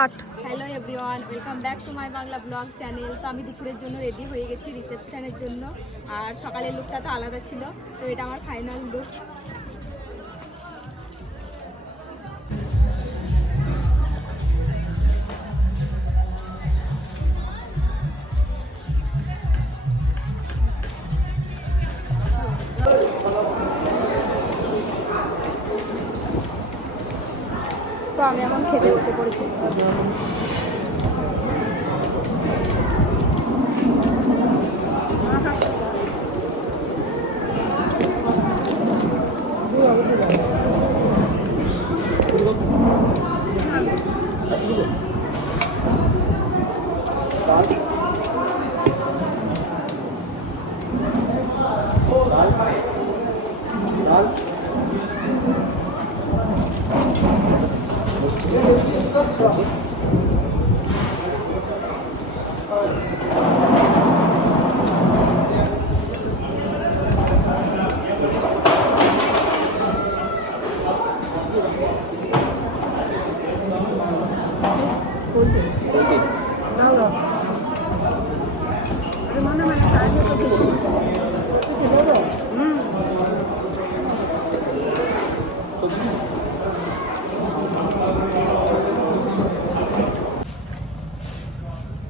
Hello everyone, welcome back to my Bangla blog channel. তো আমি দুপুরের জন্য রেডি হয়ে গেছি রিসেপশনের জন্য। আর সকালের লুকটা তো আলাদা ছিল, তো এটা আমার ফাইনাল লুক। তো আমি এখন খেতে বসে পড়েছি।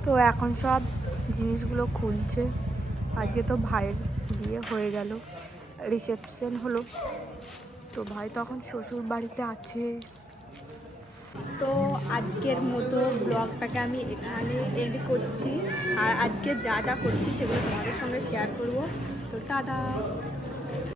তো এখন সব জিনিসগুলো খুলছে। আজকে তো ভাইয়ের বিয়ে হয়ে গেল, রিসেপশন হলো, তো ভাই তখন শ্বশুর বাড়িতে আছে। তো আজকের মতো ব্লগটাকে আমি এখানে এন্ড করছি। আর আজকে যা যা করছি সেগুলো তোমাদের সঙ্গে শেয়ার করব। তো টাটা।